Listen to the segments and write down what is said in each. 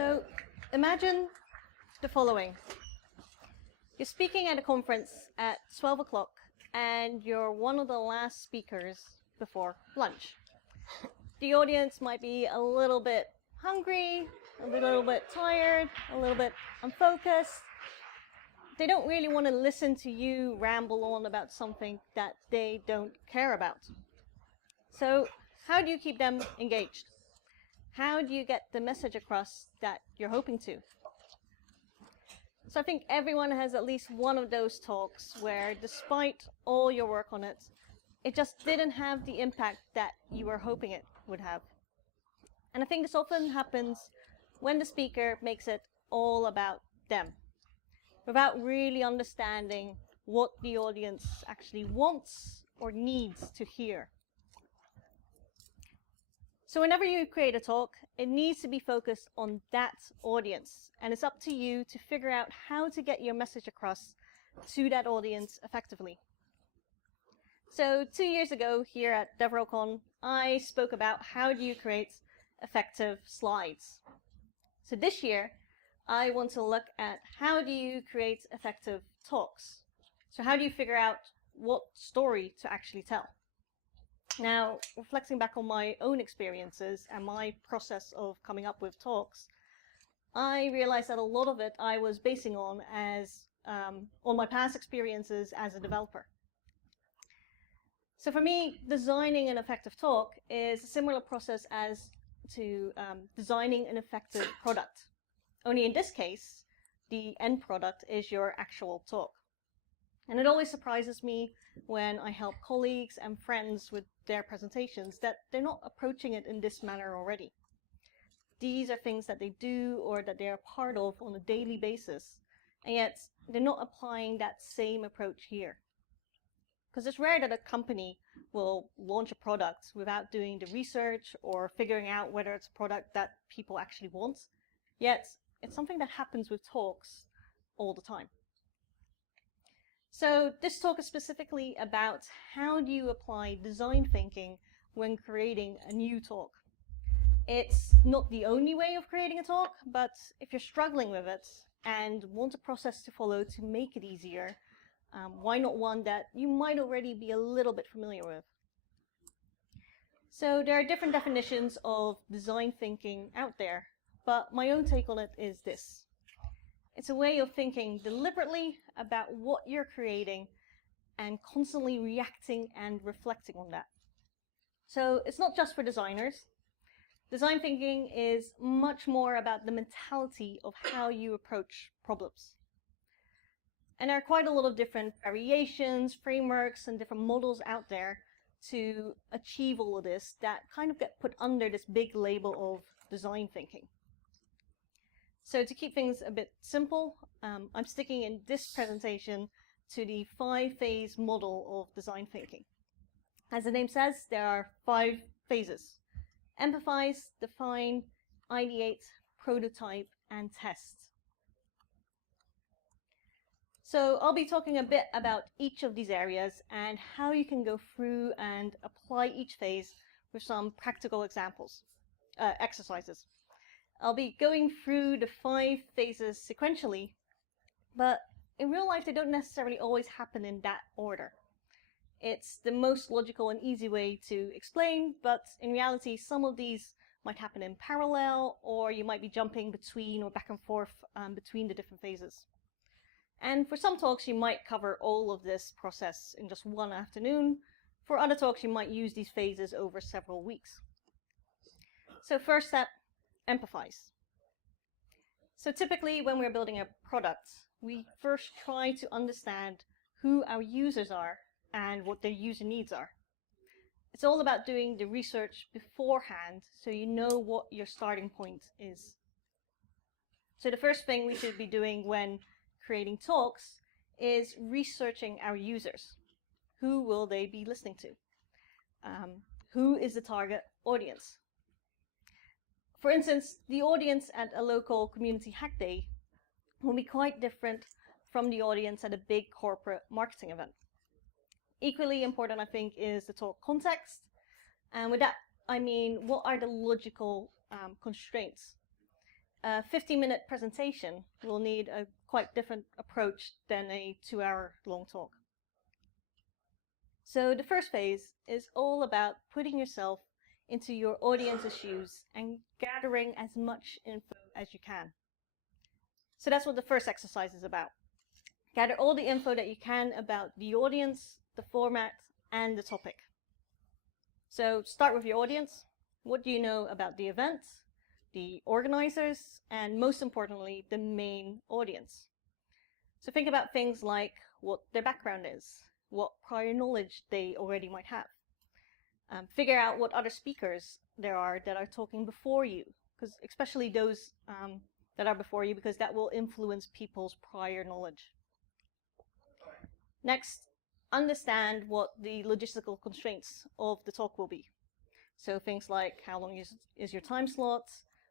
So imagine the following. You're speaking at a conference at 12 o'clock and you're one of the last speakers before lunch. The audience might be a little bit hungry, a little bit tired, a little bit unfocused. They don't really want to listen to you ramble on about something that they don't care about. So how do you keep them engaged? How do you get the message across that you're hoping to? So I think everyone has at least one of those talks where, despite all your work on it, it just didn't have the impact that you were hoping it would have. And I think this often happens when the speaker makes it all about them, without really understanding what the audience actually wants or needs to hear. So whenever you create a talk, it needs to be focused on that audience, and it's up to you to figure out how to get your message across to that audience effectively. So 2 years ago here at DevRelCon, I spoke about how do you create effective slides. So this year, I want to look at how do you create effective talks. So how do you figure out what story to actually tell? Now, reflecting back on my own experiences and my process of coming up with talks, I realized that a lot of it I was basing on my past experiences as a developer. So for me, designing an effective talk is a similar process as to designing an effective product. Only in this case, the end product is your actual talk. And it always surprises me when I help colleagues and friends with their presentations that they're not approaching it in this manner already. These are things that they do or that they are part of on a daily basis, and yet they're not applying that same approach here. Because it's rare that a company will launch a product without doing the research or figuring out whether it's a product that people actually want, yet it's something that happens with talks all the time. So this talk is specifically about how do you apply design thinking when creating a new talk. It's not the only way of creating a talk, but if you're struggling with it and want a process to follow to make it easier, why not one that you might already be a little bit familiar with? So there are different definitions of design thinking out there, but my own take on it is this. It's a way of thinking deliberately about what you're creating and constantly reacting and reflecting on that. So it's not just for designers. Design thinking is much more about the mentality of how you approach problems. And there are quite a lot of different variations, frameworks, and different models out there to achieve all of this that kind of get put under this big label of design thinking. So to keep things a bit simple, I'm sticking in this presentation to the 5-phase model of design thinking. As the name says, there are 5 phases: empathise, define, ideate, prototype, and test. So I'll be talking a bit about each of these areas and how you can go through and apply each phase with some practical exercises. I'll be going through the 5 phases sequentially, but in real life they don't necessarily always happen in that order. It's the most logical and easy way to explain, but in reality some of these might happen in parallel, or you might be jumping between or back and forth between the different phases. And for some talks you might cover all of this process in just one afternoon. For other talks you might use these phases over several weeks. So first step, empathise. So typically when we're building a product, we first try to understand who our users are and what their user needs are. It's all about doing the research beforehand so you know what your starting point is. So the first thing we should be doing when creating talks is researching our users. Who will they be listening to? Who is the target audience? For instance, the audience at a local community hack day will be quite different from the audience at a big corporate marketing event. Equally important, I think, is the talk context. And with that, I mean, what are the logical constraints? a 50-minute presentation will need a quite different approach than a 2-hour long talk. So the first phase is all about putting yourself into your audience's shoes and gathering as much info as you can. So that's what the first exercise is about. Gather all the info that you can about the audience, the format, and the topic. So start with your audience. What do you know about the event, the organizers, and most importantly, the main audience? So think about things like what their background is, what prior knowledge they already might have. Figure out what other speakers there are that are talking before you, because especially those that are before you, because that will influence people's prior knowledge. Next, understand what the logistical constraints of the talk will be. So things like how long is your time slot,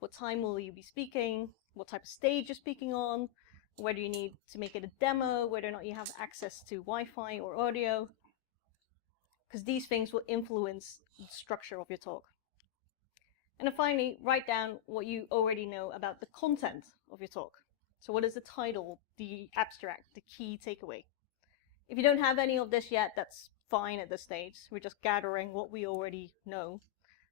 what time will you be speaking, what type of stage you're speaking on, whether you need to make it a demo, whether or not you have access to Wi-Fi or audio, because these things will influence the structure of your talk. And then finally, write down what you already know about the content of your talk. So what is the title, the abstract, the key takeaway? If you don't have any of this yet, that's fine at this stage. We're just gathering what we already know.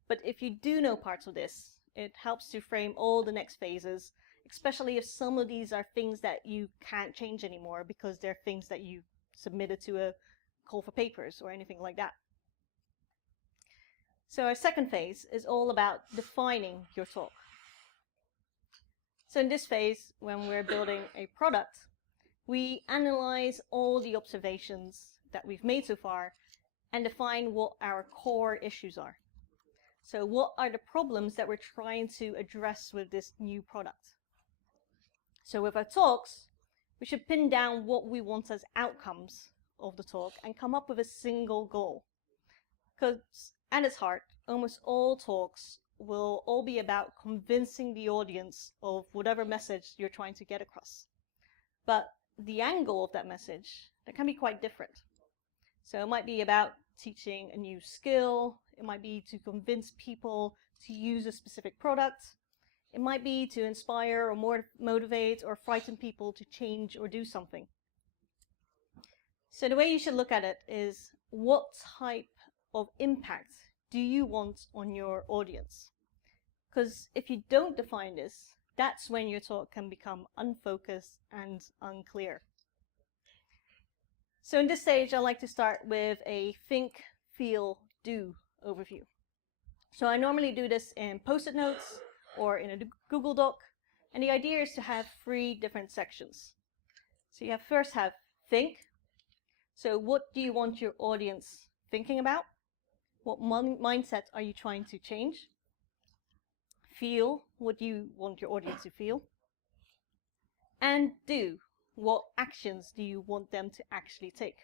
But if you do know parts of this, it helps to frame all the next phases, especially if some of these are things that you can't change anymore because they're things that you submitted to a call for papers or anything like that. So our second phase is all about defining your talk. So in this phase, when we're building a product, we analyze all the observations that we've made so far and define what our core issues are. So what are the problems that we're trying to address with this new product? So with our talks, we should pin down what we want as outcomes of the talk and come up with a single goal. Because at its heart, almost all talks will all be about convincing the audience of whatever message you're trying to get across. But the angle of that message, that can be quite different. So it might be about teaching a new skill, it might be to convince people to use a specific product, it might be to inspire or motivate or frighten people to change or do something. So the way you should look at it is, what type of impact do you want on your audience? Because if you don't define this, that's when your talk can become unfocused and unclear. So in this stage, I like to start with a think, feel, do overview. So I normally do this in Post-it notes or in a Google Doc, and the idea is to have 3 different sections. So you first have think. So what do you want your audience thinking about? What mindset are you trying to change? Feel, what do you want your audience to feel? And do, what actions do you want them to actually take?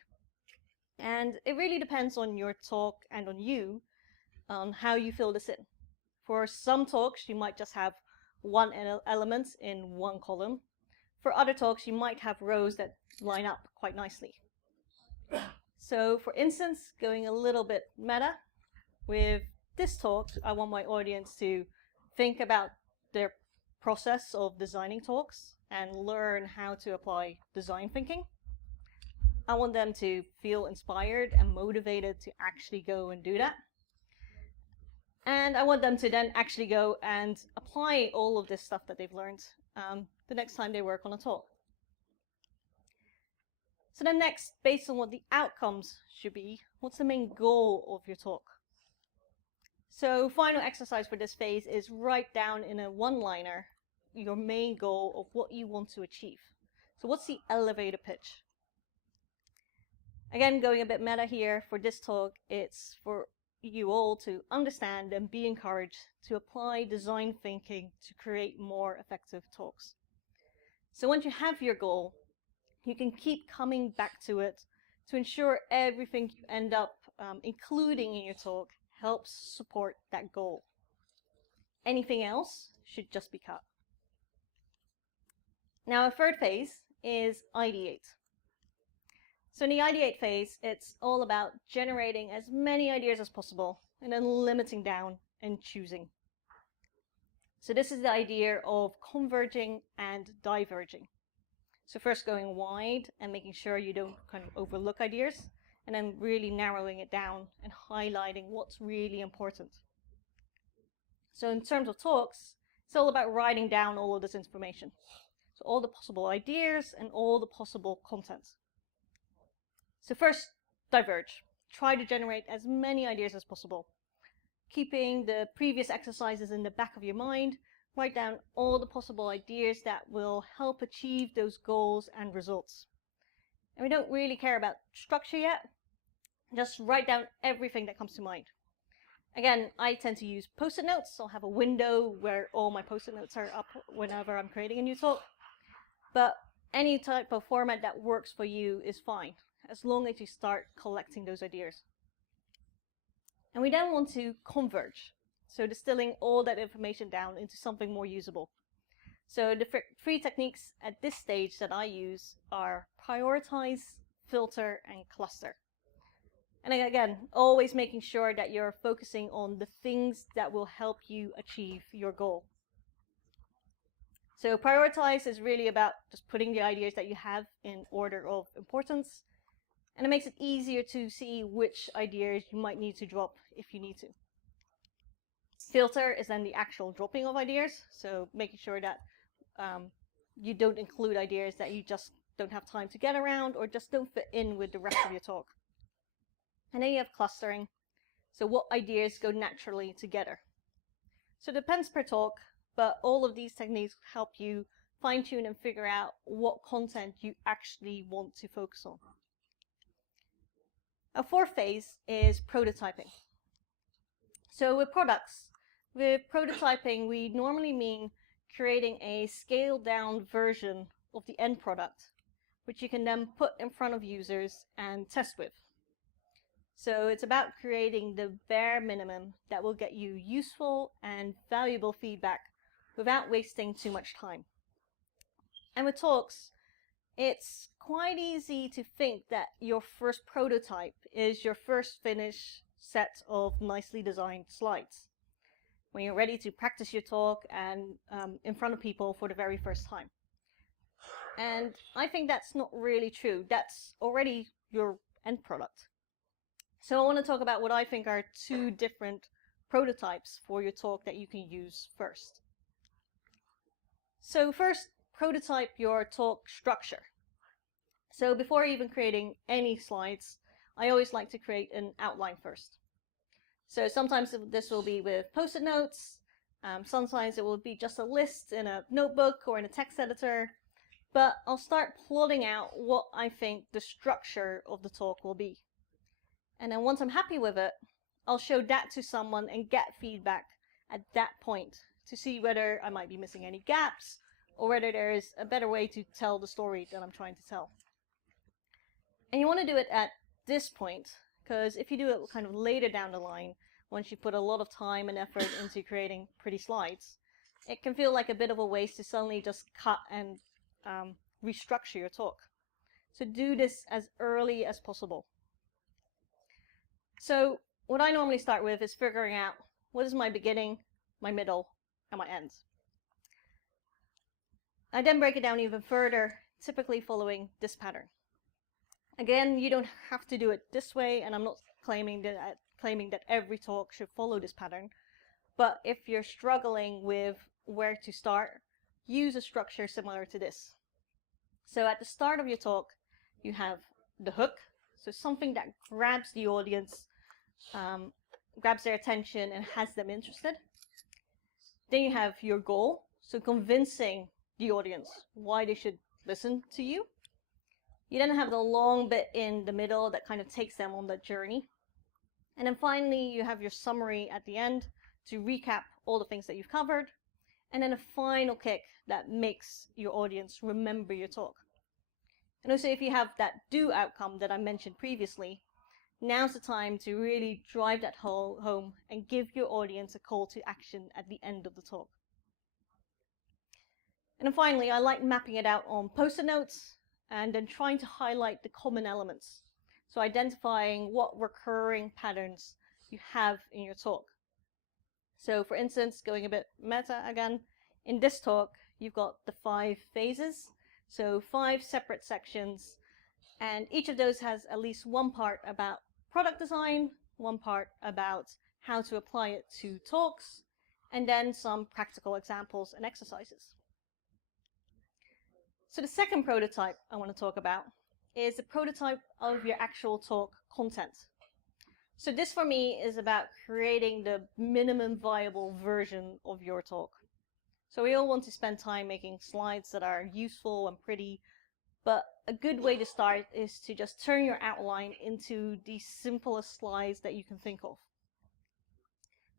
And it really depends on your talk and on you, on how you fill this in. For some talks, you might just have one element in one column. For other talks, you might have rows that line up quite nicely. So for instance, going a little bit meta, with this talk, I want my audience to think about their process of designing talks and learn how to apply design thinking. I want them to feel inspired and motivated to actually go and do that. And I want them to then actually go and apply all of this stuff that they've learned the next time they work on a talk. So then next, based on what the outcomes should be, what's the main goal of your talk? So final exercise for this phase is write down in a one-liner your main goal of what you want to achieve. So what's the elevator pitch? Again, going a bit meta here, for this talk, it's for you all to understand and be encouraged to apply design thinking to create more effective talks. So once you have your goal, you can keep coming back to it to ensure everything you end up including in your talk helps support that goal. Anything else should just be cut. Now, a third phase is ideate. So in the ideate phase, it's all about generating as many ideas as possible and then limiting down and choosing. So this is the idea of converging and diverging. So first going wide and making sure you don't kind of overlook ideas, and then really narrowing it down and highlighting what's really important. So in terms of talks, it's all about writing down all of this information. So all the possible ideas and all the possible content. So first, diverge. Try to generate as many ideas as possible. Keeping the previous exercises in the back of your mind, write down all the possible ideas that will help achieve those goals and results. And we don't really care about structure yet. Just write down everything that comes to mind. Again, I tend to use post-it notes. I'll have a window where all my post-it notes are up whenever I'm creating a new talk. But any type of format that works for you is fine, as long as you start collecting those ideas. And we then want to converge, so distilling all that information down into something more usable. So the three techniques at this stage that I use are prioritize, filter, and cluster. And again, always making sure that you're focusing on the things that will help you achieve your goal. So prioritize is really about just putting the ideas that you have in order of importance. And it makes it easier to see which ideas you might need to drop if you need to. Filter is then the actual dropping of ideas, so making sure that you don't include ideas that you just don't have time to get around or just don't fit in with the rest of your talk. And then you have clustering, so what ideas go naturally together. So it depends per talk, but all of these techniques help you fine-tune and figure out what content you actually want to focus on. Our fourth phase is prototyping. So with prototyping, we normally mean creating a scaled-down version of the end product, which you can then put in front of users and test with. So it's about creating the bare minimum that will get you useful and valuable feedback without wasting too much time. And with talks, it's quite easy to think that your first prototype is your first finished set of nicely designed slides when you're ready to practice your talk and in front of people for the very first time. And I think that's not really true. That's already your end product. So I want to talk about what I think are two different prototypes for your talk that you can use first. So first, prototype your talk structure. So before even creating any slides, I always like to create an outline first. So sometimes this will be with post-it notes, sometimes it will be just a list in a notebook or in a text editor, but I'll start plotting out what I think the structure of the talk will be. And then once I'm happy with it, I'll show that to someone and get feedback at that point to see whether I might be missing any gaps or whether there is a better way to tell the story that I'm trying to tell. And you want to do it at this point, because if you do it kind of later down the line, once you put a lot of time and effort into creating pretty slides, it can feel like a bit of a waste to suddenly just cut and restructure your talk. So do this as early as possible. So what I normally start with is figuring out what is my beginning, my middle, and my end. I then break it down even further, typically following this pattern. Again, you don't have to do it this way, and I'm not claiming that every talk should follow this pattern, but if you're struggling with where to start, use a structure similar to this. So at the start of your talk, you have the hook, so something that grabs the audience, grabs their attention and has them interested. Then you have your goal, so convincing the audience why they should listen to you. You then have the long bit in the middle that kind of takes them on that journey. And then finally, you have your summary at the end to recap all the things that you've covered. And then a final kick that makes your audience remember your talk. And also, if you have that do outcome that I mentioned previously, now's the time to really drive that home and give your audience a call to action at the end of the talk. And then finally, I like mapping it out on post-it notes and then trying to highlight the common elements. So identifying what recurring patterns you have in your talk. So for instance, going a bit meta again, in this talk, you've got the 5 phases, so 5 separate sections, and each of those has at least one part about product design, one part about how to apply it to talks, and then some practical examples and exercises. So the second prototype I want to talk about is a prototype of your actual talk content. So this for me is about creating the minimum viable version of your talk. So we all want to spend time making slides that are useful and pretty, but a good way to start is to just turn your outline into the simplest slides that you can think of.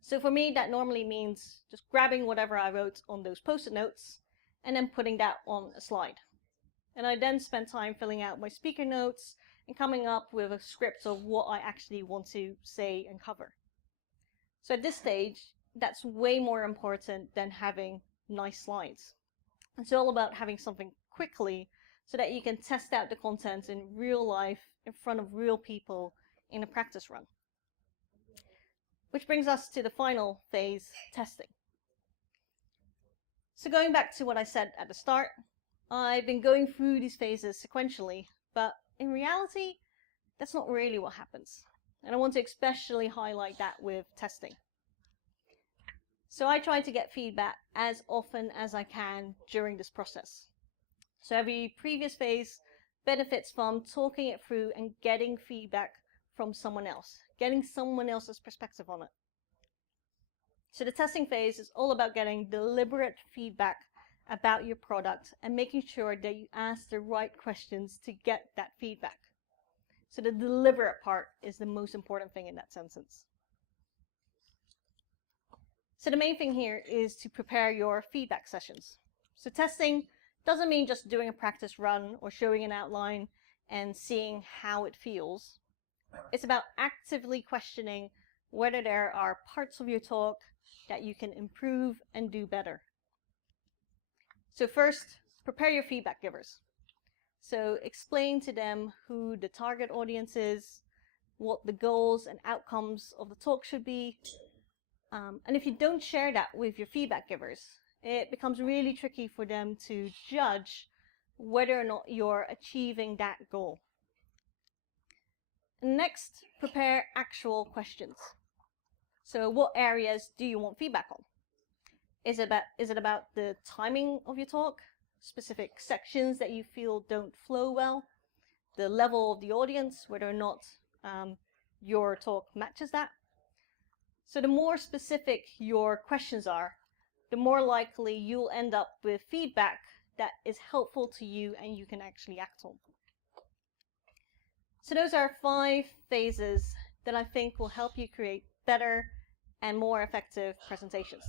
So for me, that normally means just grabbing whatever I wrote on those post-it notes and then putting that on a slide. And I then spend time filling out my speaker notes and coming up with a script of what I actually want to say and cover. So at this stage, that's way more important than having nice slides. It's all about having something quickly so that you can test out the content in real life in front of real people in a practice run. Which brings us to the final phase, testing. So going back to what I said at the start, I've been going through these phases sequentially, but in reality, that's not really what happens. And I want to especially highlight that with testing. So I try to get feedback as often as I can during this process. So every previous phase benefits from talking it through and getting feedback from someone else, getting someone else's perspective on it. So the testing phase is all about getting deliberate feedback about your product and making sure that you ask the right questions to get that feedback. So the deliberate part is the most important thing in that sentence. So the main thing here is to prepare your feedback sessions. So testing doesn't mean just doing a practice run or showing an outline and seeing how it feels. It's about actively questioning whether there are parts of your talk that you can improve and do better. So first, prepare your feedback givers. So explain to them who the target audience is, what the goals and outcomes of the talk should be. And if you don't share that with your feedback givers, it becomes really tricky for them to judge whether or not you're achieving that goal. Next, prepare actual questions. So what areas do you want feedback on? Is it about the timing of your talk, specific sections that you feel don't flow well, the level of the audience, whether or not your talk matches that? So the more specific your questions are, the more likely you'll end up with feedback that is helpful to you and you can actually act on. So those are 5 phases that I think will help you create better and more effective presentations.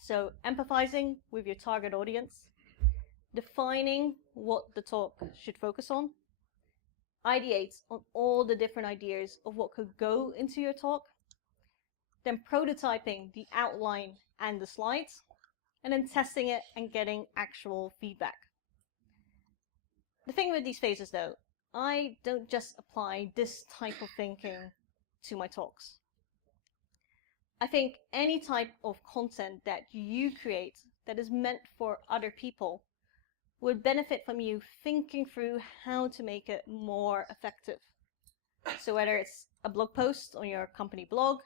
So empathizing with your target audience, defining what the talk should focus on, ideate on all the different ideas of what could go into your talk, then prototyping the outline and the slides, and then testing it and getting actual feedback. The thing with these phases though, I don't just apply this type of thinking to my talks. I think any type of content that you create that is meant for other people would benefit from you thinking through how to make it more effective. So whether it's a blog post on your company blog,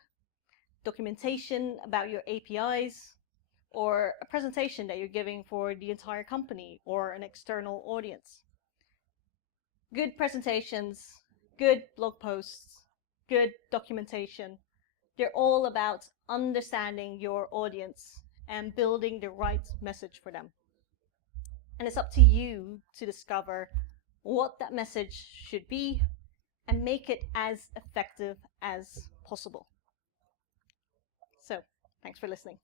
documentation about your APIs, or a presentation that you're giving for the entire company or an external audience. Good presentations, good blog posts, good documentation, they're all about understanding your audience and building the right message for them. And it's up to you to discover what that message should be and make it as effective as possible. So, thanks for listening.